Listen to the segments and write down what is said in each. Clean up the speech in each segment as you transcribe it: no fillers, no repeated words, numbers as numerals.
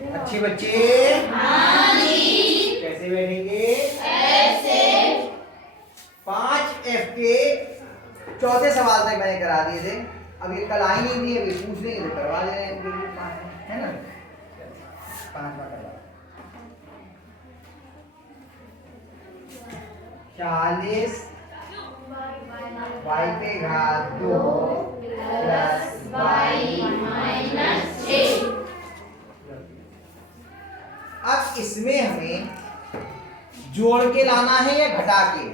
अच्छे बच्चे कैसे बैठेंगे? ऐसे। 5F के चौथे सवाल तक मैंने करा दिए थे। अब ये कल आई नहीं थी, अभी पूछ लेंगे तो करवा दे रहे हैं, है ना? 5वां करवा 40 y पे घात 2 प्लस y माइनस 6। अब इसमें हमें जोड़ के लाना है या घटा के?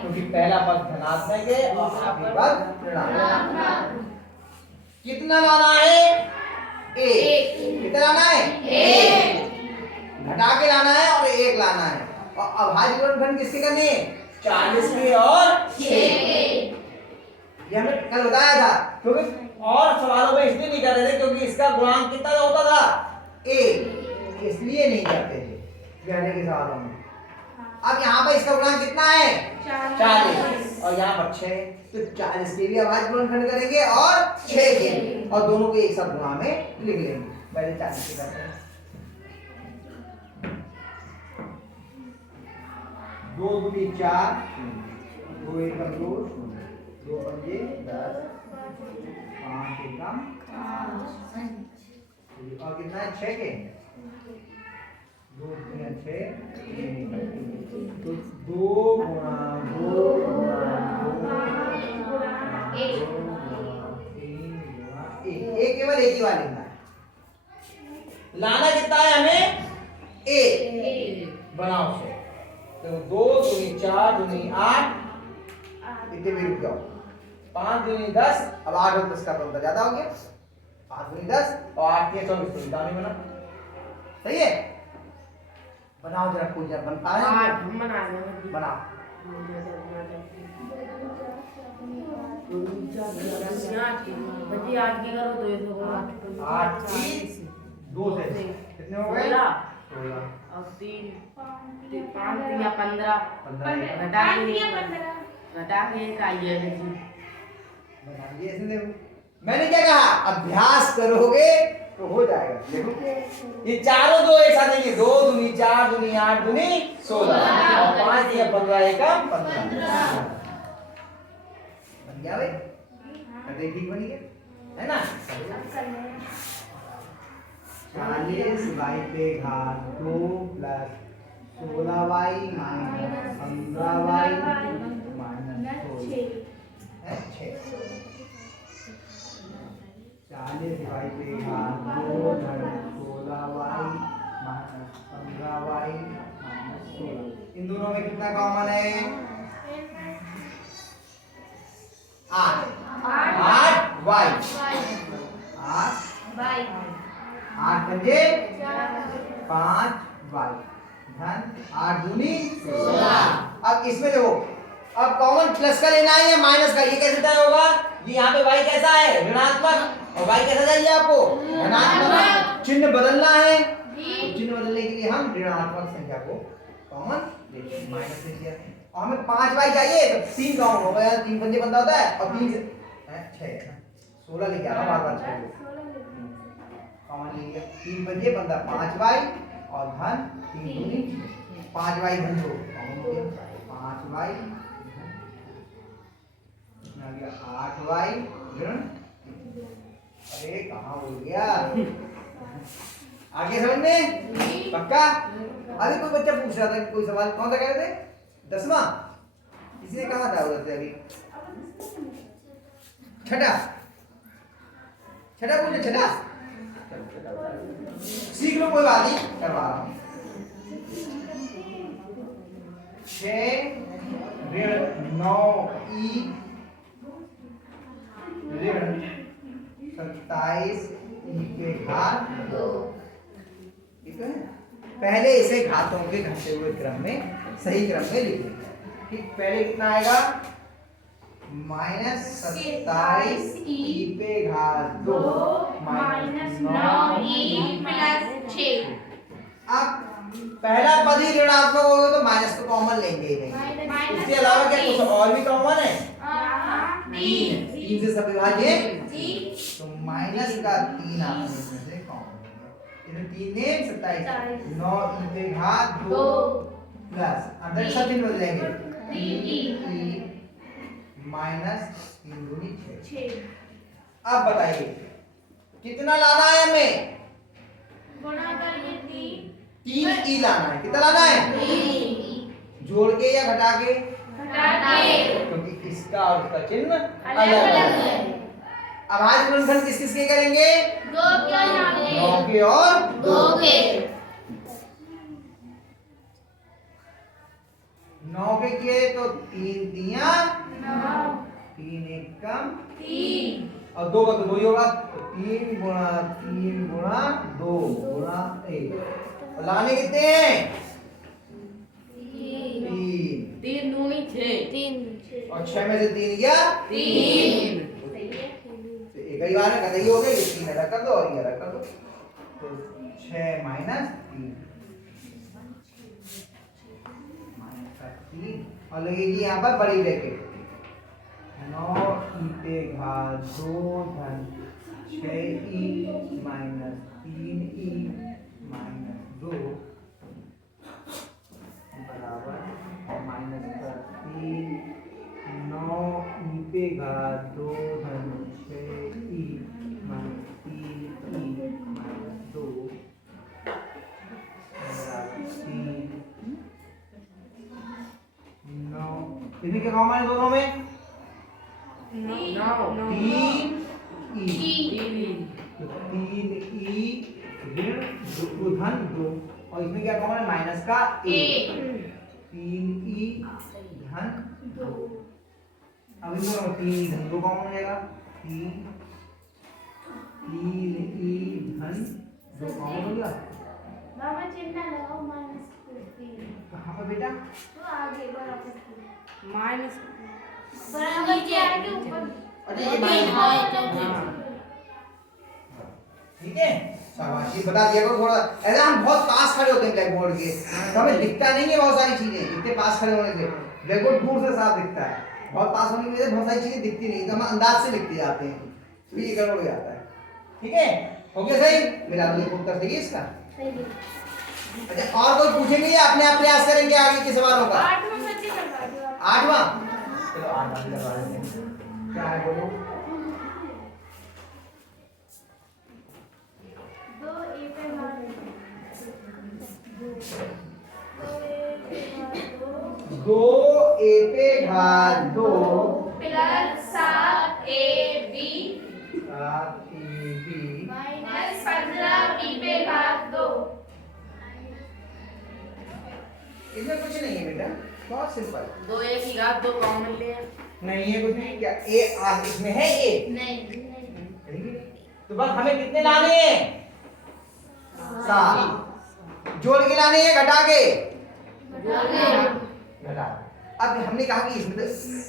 क्योंकि पहला पद धनात्मक है और आखिरी पद ऋणात्मक। कितना लाना है? 1। कितना लाना है? 1। घटा के लाना है और 1 लाना है। और अभाज्य गुणनखंड किसके करने? 40 के और 6 के। ये हमने कल बताया था, क्योंकि और सवालों में इसलिए नहीं कर रहे थे क्योंकि इसका गुणांक कितना होता था? 1, इसलिए नहीं करते थे पहले के सवालों में। अब यहाँ पर इसका गुणांक कितना है? 40 और यहाँ पर 6, तो 40 के भी अभाज्य गुणनखंड करेंगे और 6 के, और दोनों को एक साथ गुणा में लिख लेंगे। पहले 40 के करते हैं। 2 दूनी 4, 2 एकम 2, 2 पंजे 10, 5 एकम 5, और कितना है? 6 के। 2 गुना 6, 2 गुना 2 गुना 1, केवल एक ही बार लिखना है। लाना कितना है हमें? 1। बनाओ से तो 2 दूनी 4 दूनी 8, इतने भी रुक जाओ। 5 दूनी 10, अब 8 और 10 का अंतर ज्यादा हो गया। 5 दूनी 10 और 8 के 24, तो निकाल नहीं बना। सही है? बनाओ जरा, कोई जरा बन पा रहे हैं? बनाओ। बच्ची आज की करो तो ये तो 8 की 2 से कितने हो गए? 16। और 3 5 या 15 घटा के का ये है जी। बताइए ऐसे देखो, मैंने क्या कहा? अभ्यास करोगे तो हो जाएगा। देखो ये चारों दो एक साथ देंगे। 2 दूनी 4 दूनी 8 दूनी 16 और 5 या 15 एकम 15 बन गया भाई। कटे ठीक बन गया, है ना? 40 y पे घात 2 plus 16y minus 15y minus 6 है 6। 40 y पे घात 2 धन 16y माइनस 15y माइनस 16। इन दोनों में कितना कॉमन है? 8 y 8 पंजे 5 y धन 8 दूनी 16। अब इसमें देखो, अब कॉमन प्लस का लेना है या माइनस का? ये कैसे तय होगा? ये यहाँ पे y कैसा है? ऋणात्मक, और y कैसा चाहिए आपको? धनात्मक। चिन्ह बदलना है, तो चिन्ह बदलने के लिए हम ऋणात्मक संख्या को कॉमन लेते हैं, माइनस ले लिया। और हमें 5y चाहिए तो 3 कॉमन हो गया, 3 पंजे 15 होता है, और 3 से 6 16 लेके आना बार-बार 6 कॉमन ले लिया। 3 पंजे 15 5y और धन 3 दूनी 5y धन 2 कॉमन हो गया। 5y कितना गया? 8y ऋण, अरे कहाँ हो गया? आगे समझ में? पक्का? अभी कोई बच्चा पूछ रहा था कोई सवाल, कौन सा कह रहे थे? 10वां किसी ने कहा था उधर से अभी? छठा पूछे, छठा सीख लो, कोई बात नहीं, करवा रहा हूं। 6 ऋण 9e ऋण 27 e के घात 2। ठीक है, पहले इसे घातों के घटते हुए क्रम में, सही क्रम में लिखेंगे। ठीक, पहले कितना आएगा? -27 e पे घात 2 माइनस 9e प्लस 6। अब पहला पद ही ऋणात्मक होगा तो माइनस तो कॉमन लेंगे ही नहीं। इसके अलावा क्या कुछ और भी कॉमन है? 3 से सब विभाज्य, तो माइनस का 3 आपने इसमें से कॉमन लेंगे। इसमें 3 ने 27 9 ई पे घात 2 प्लस अंदर सब चिन्ह बदल जाएंगे 3 ई माइनस 3 दूनी 6। अब बताइए कितना लाना है हमें? गुणा करके 3 ई लाना है। कितना लाना है? 3 जोड़ के या घटा के? घटा के, क्योंकि इसका और इसका चिन्ह अलग अलग है। अब आज गुणनखंड किस किस के करेंगे? 2 के और 9 के और 2 के। 9 के किए तो 3 दिया 9 3 एक कम 3 और 2 का तो 2 ही होगा। तो 3 गुणा 2 गुणा 1 और लाने कितने हैं? 3 3 दूनी 6 और 6 में से 3 गया 3 तो एक ही बार में कतई हो गई। ये 3 अलग कर दो और ये अलग कर दो तो 6 माइनस 3 और लगेगी यहाँ पर बड़ी ब्रैकेट 9 ई पे घात 2 धन 6 ई माइनस 3 ई माइनस 2 बराबर माइनस 3 9 ई पे घात 2 धन 6 ई माइनस 3 ई माइनस 2 बराबर 3 9। इसमें क्या कॉमन है दोनों में? 3 ई तो 3 ई ऋण 2 धन 2 और इसमें क्या कॉमन है? माइनस का 1 3 ई धन 2। अब इन दोनों 3 ई धन 2 कॉमन हो जाएगा 3 ई धन 2 कॉमन हो गया। बाबा चिन्ह लगाओ -3। कहाँ पर बेटा? तो आगे बराबर माइनस बराबर के आगे ऊपर। अच्छा ये माइनस ठीक है। शाबाश, ये बता दिया करो थोड़ा। ऐसा हम बहुत पास खड़े होते हैं ब्लैक बोर्ड के तो हमें दिखता नहीं है बहुत सारी चीजें। इतने पास खड़े होने से ब्लैक बोर्ड दूर से साफ दिखता है। बहुत पास होने की वजह से बहुत सारी चीजें दिखती नहीं तो हम अंदाज से लिखते जाते हैं तो ये गड़बड़ हो जाता है। ठीक है, हो गया सही? मेरा उत्तर सही है इसका। अच्छा और कोई पूछेंगे या अपने आप प्रयास करेंगे आगे के सवालों का? 8वां सच्ची करवा दो आप। 8वां चलो 8वां करवा देते हैं। क्या है बोलो? 2 ए पे घात 2 ए पे घात 2 plus 7 a b 7 a b minus 15 b पे घात 2। इसमें कुछ नहीं है बेटा, बहुत सिंपल। 2 एक ही घात 2 कॉमन ले। नहीं है कुछ नहीं। क्या ए आज इसमें है ए? नहीं तो बस हमें कितने लाने हैं? 7 जोड़ के लाने हैं घटा के? घटा। अब हमने कहा कि इसमें तो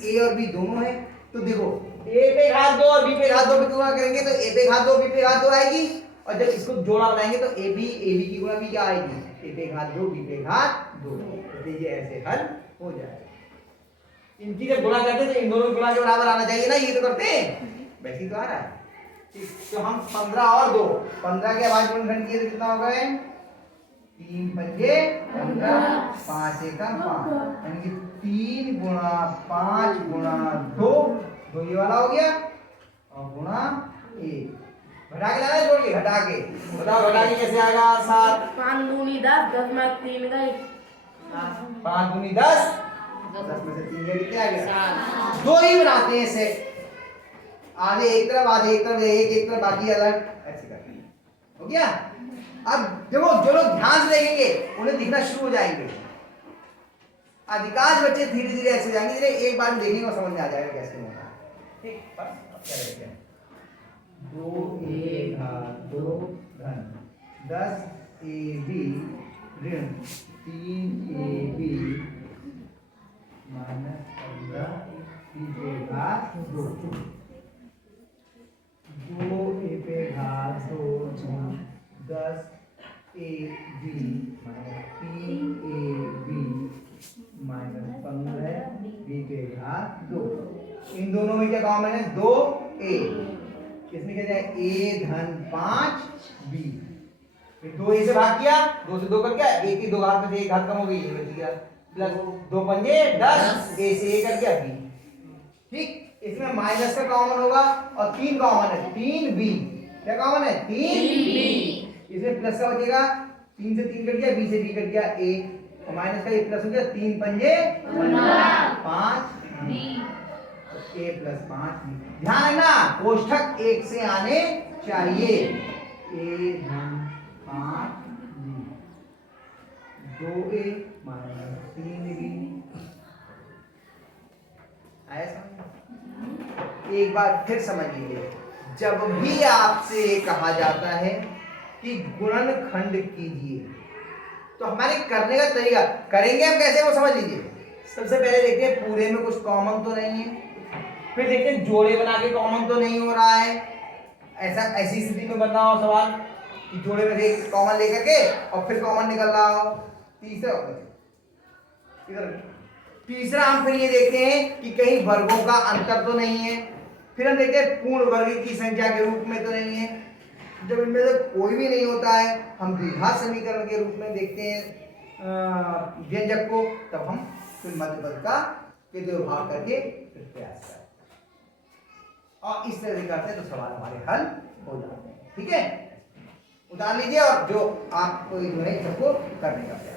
ए और बी दोनों है तो देखो ए पे घात 2 और बी पे घात 2 पे गुणा करेंगे तो ए पे घात 2 बी पे घात 2 आएगी और जब इसको जोड़ा बनाएंगे तो ए बी की गुणा बी क्या आएगी? ए पे घात 2 बी पे घात 2। तो ये ऐसे हल हो जाएगा। इनकी जब गुणा करते हैं तो इन दोनों की गुणा के बराबर आना चाहिए ना। ये तो करते हैं वैसे ही तो आ रहा है। ठीक, तो हम 15 और 2 15 के बाद गुणनखंड किए तो कितना हो गए? 3 पंजे 15 5 एकम 5 यानी कि 3 गुणा 5 गुणा 2 2 ये वाला हो गया और गुणा 1 घटा के लाना जोड़ के घटा के बताओ घटा के कैसे आएगा? 7 5 दूनी 10 10 में 3 गए 5 दूनी 10 10 में से 3 गए कितने आ गया? 2 ही बनाते हैं इसे आधे एक तरफ आधे एक तरफ एक तरफ बाकी अलग ऐसे करते हैं। हो गया? अब देखो जो लोग ध्यान से देखेंगे उन्हें दिखना शुरू हो जाएंगे। अधिकांश बच्चे धीरे धीरे ऐसे जाएंगे धीरे एक बार में देखने को समझ में आ जाएगा कैसे होना है। ठीक बस अब क्या रहते हैं 2 ए घात 2 धन 10 ए बी ऋण 3 ए बी माइनस 15 बी पे घात 2 2 ए पे घात 2 धन 10 a b minus 3 a b minus 15 b पे घात 2। इन दोनों में क्या कॉमन है? 2 ए। इसमें क्या जाए? ए धन 5 बी फिर 2a से भाग किया, 2 से 2 कट गया, a की 2 घात में से 1 घात कम हो गई, ये बच गया, प्लस 2 पंजे 10, a से a कट गया b। ठीक, इसमें माइनस का कॉमन होगा और 3 कॉमन है, 3b। क्या कॉमन है? 3b। इसमें प्लस का बचेगा, 3 से 3 कट गया, b से b कट गया, a और माइनस का ये प्लस हो गया, 3 पंजे 5 b, a प्लस 5 b। ध्यान है ना, कोष्ठक 1 से आने चाहिए। a धन 5 b, 2a माइनस 3b। आया समझ? एक बार फिर समझ लीजिए, जब भी आपसे कहा जाता है कि गुणनखंड कीजिए, तो हमारे करने का तरीका करेंगे हम कैसे, वो समझ लीजिए। सबसे पहले देखते हैं पूरे में कुछ कॉमन तो नहीं है, फिर देखते हैं जोड़े बना के कॉमन तो नहीं हो रहा है। ऐसी स्थिति में बनना हो सवाल कि जोड़े में से कॉमन लेकर के और फिर कॉमन निकल रहा हो। तीसरा हम फिर ये देखते हैं कि कहीं वर्गों का अंतर तो नहीं है। फिर हम देखते हैं पूर्ण वर्ग की संख्या के रूप में तो नहीं है। जब इनमें से कोई भी नहीं होता है, हम द्विघात समीकरण के रूप में देखते हैं व्यंजक को, तब हम फिर मध्य पद का के दो भाग करके फिर प्रयास करते हैं और इस तरह से करते हैं तो सवाल हमारे हल हो जाते हैं। ठीक है, उतार लीजिए और जो आपको जो है सबको करने का प्रयास